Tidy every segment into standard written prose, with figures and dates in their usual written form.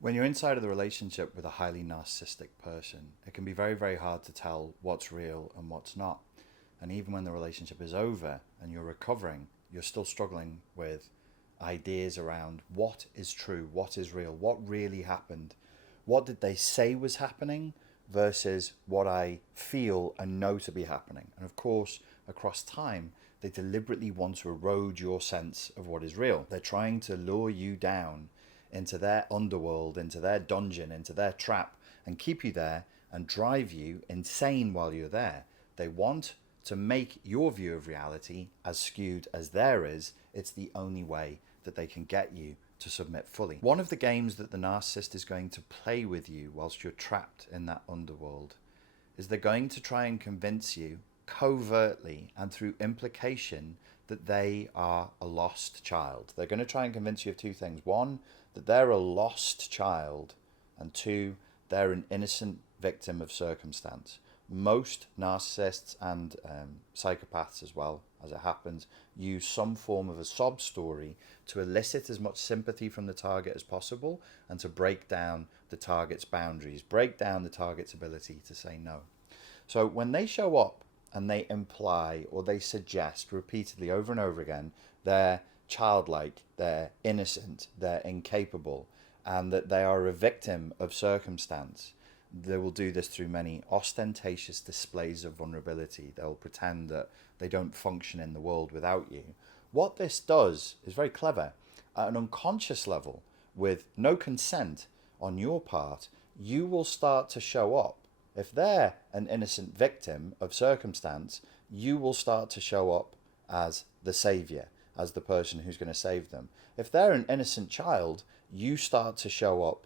When you're inside of the relationship with a highly narcissistic person, it can be very, very hard to tell what's real and what's not. And even when the relationship is over and you're recovering, you're still struggling with ideas around what is true, what is real, what really happened, what did they say was happening versus what I feel and know to be happening. And of course, across time, they deliberately want to erode your sense of what is real. They're trying to lure you down into their underworld, into their dungeon, into their trap, and keep you there and drive you insane while you're there. They want to make your view of reality as skewed as theirs is. It's the only way that they can get you to submit fully. One of the games that the narcissist is going to play with you whilst you're trapped in that underworld is they're going to try and convince you covertly and through implication that they are a lost child. They're going to try and convince you of two things. One, that they're a lost child, and two, they're an innocent victim of circumstance. Most narcissists and psychopaths as well, as it happens, use some form of a sob story to elicit as much sympathy from the target as possible and to break down the target's boundaries, break down the target's ability to say no. So when they show up and they imply or they suggest repeatedly over and over again they're childlike, they're innocent, they're incapable, and that they are a victim of circumstance, they will do this through many ostentatious displays of vulnerability. They'll pretend that they don't function in the world without you. What this does is very clever. At an unconscious level, with no consent on your part, you will start to show up. If they're an innocent victim of circumstance, you will start to show up as the savior, as the person who's going to save them. If they're an innocent child, you start to show up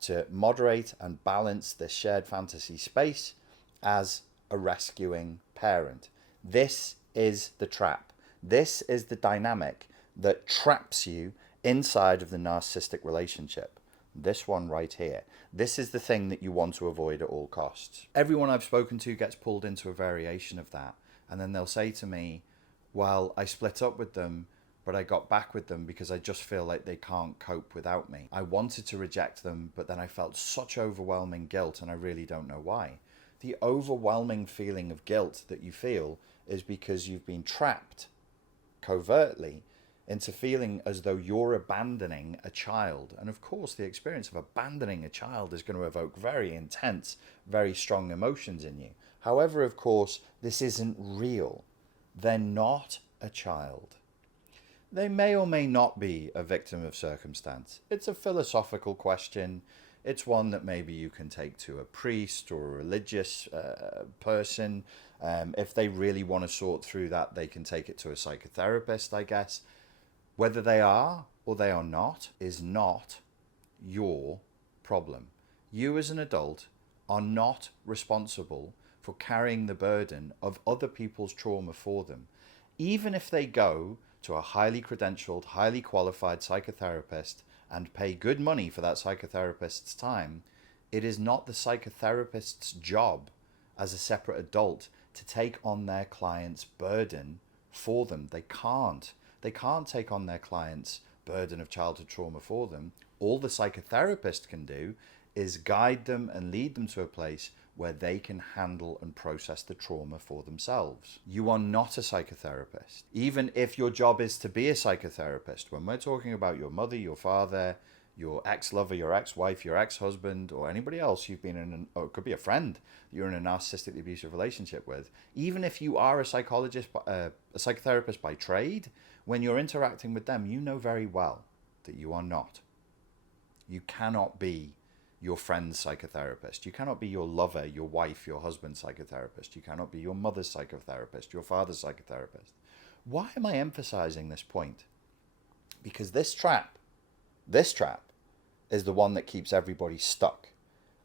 to moderate and balance this shared fantasy space as a rescuing parent. This is the trap. This is the dynamic that traps you inside of the narcissistic relationship. This one right here. This is the thing that you want to avoid at all costs. Everyone I've spoken to gets pulled into a variation of that. And then they'll say to me, well, I split up with them, but I got back with them because I just feel like they can't cope without me. I wanted to reject them, but then I felt such overwhelming guilt, and I really don't know why. The overwhelming feeling of guilt that you feel is because you've been trapped covertly into feeling as though you're abandoning a child. And of course, the experience of abandoning a child is going to evoke very intense, very strong emotions in you. However, of course, this isn't real. They're not a child. They may or may not be a victim of circumstance. It's a philosophical question. It's one that maybe you can take to a priest or a religious person. If they really want to sort through that, they can take it to a psychotherapist, I guess. Whether they are or they are not is not your problem. You as an adult are not responsible for carrying the burden of other people's trauma for them. Even if they go to a highly credentialed, highly qualified psychotherapist and pay good money for that psychotherapist's time, it is not the psychotherapist's job as a separate adult to take on their client's burden for them. They can't. They can't take on their client's burden of childhood trauma for them. All the psychotherapist can do is guide them and lead them to a place where they can handle and process the trauma for themselves. You are not a psychotherapist. Even if your job is to be a psychotherapist, when we're talking about your mother, your father, your ex-lover, your ex-wife, your ex-husband, or anybody else you've been in, or it could be a friend you're in a narcissistically abusive relationship with, even if you are a psychologist, a psychotherapist by trade, when you're interacting with them, you know very well that you are not. You cannot be your friend's psychotherapist. You cannot be your lover, your wife, your husband's psychotherapist. You cannot be your mother's psychotherapist, your father's psychotherapist. Why am I emphasizing this point? Because this trap is the one that keeps everybody stuck.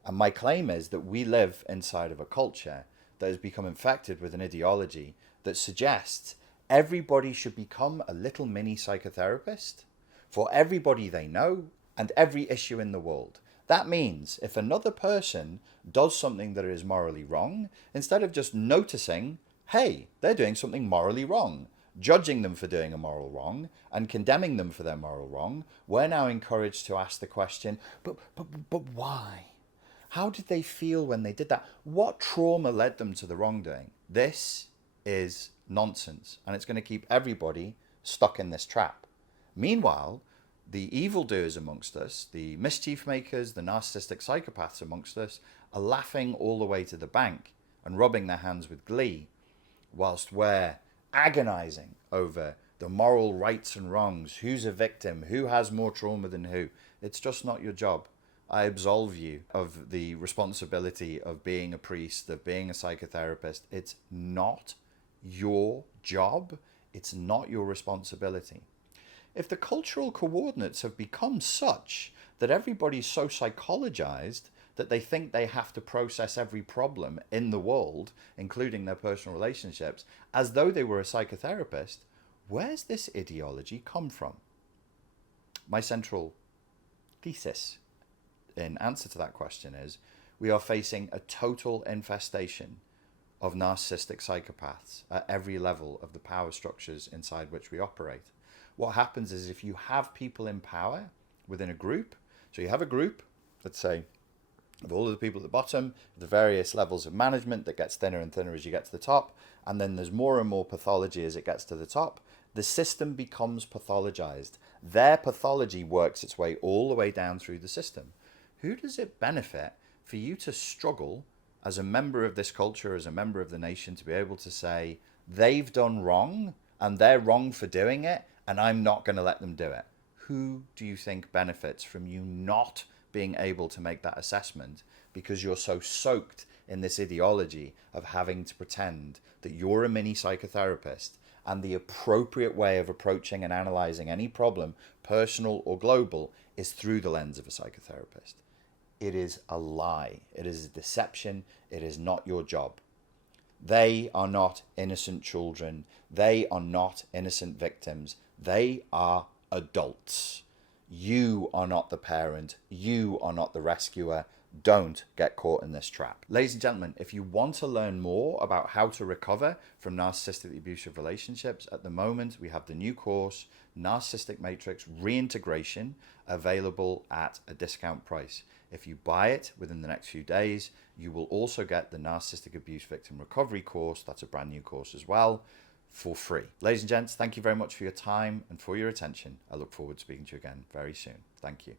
And my claim is that we live inside of a culture that has become infected with an ideology that suggests everybody should become a little mini psychotherapist for everybody they know and every issue in the world. That means if another person does something that is morally wrong, instead of just noticing, hey, they're doing something morally wrong, judging them for doing a moral wrong and condemning them for their moral wrong. We're now encouraged to ask the question, but why? How did they feel when they did that? What trauma led them to the wrongdoing? This is nonsense, and it's going to keep everybody stuck in this trap. Meanwhile, the evildoers amongst us, the mischief makers, the narcissistic psychopaths amongst us, are laughing all the way to the bank and rubbing their hands with glee, whilst we're agonizing over the moral rights and wrongs, who's a victim, who has more trauma than who. It's just not your job. I absolve you of the responsibility of being a priest, of being a psychotherapist. It's not your job. It's not your responsibility. If the cultural coordinates have become such that everybody's so psychologized that they think they have to process every problem in the world, including their personal relationships, as though they were a psychotherapist, where's this ideology come from? My central thesis in answer to that question is we are facing a total infestation of narcissistic psychopaths at every level of the power structures inside which we operate. What happens is if you have people in power within a group, so you have a group, let's say, of all of the people at the bottom, the various levels of management that gets thinner and thinner as you get to the top, and then there's more and more pathology as it gets to the top, the system becomes pathologized. Their pathology works its way all the way down through the system. Who does it benefit for you to struggle as a member of this culture, as a member of the nation, to be able to say, they've done wrong and they're wrong for doing it, and I'm not going to let them do it? Who do you think benefits from you not being able to make that assessment because you're so soaked in this ideology of having to pretend that you're a mini psychotherapist and the appropriate way of approaching and analyzing any problem, personal or global, is through the lens of a psychotherapist? It is a lie. It is a deception. It is not your job. They are not innocent children. They are not innocent victims. They are adults. You are not the parent. You are not the rescuer. Don't get caught in this trap. Ladies and gentlemen, if you want to learn more about how to recover from narcissistically abusive relationships, at the moment we have the new course, Narcissistic Matrix Reintegration, available at a discount price. If you buy it within the next few days, you will also get the Narcissistic Abuse Victim Recovery course, that's a brand new course as well, for free. Ladies and gents, thank you very much for your time and for your attention. I look forward to speaking to you again very soon. Thank you.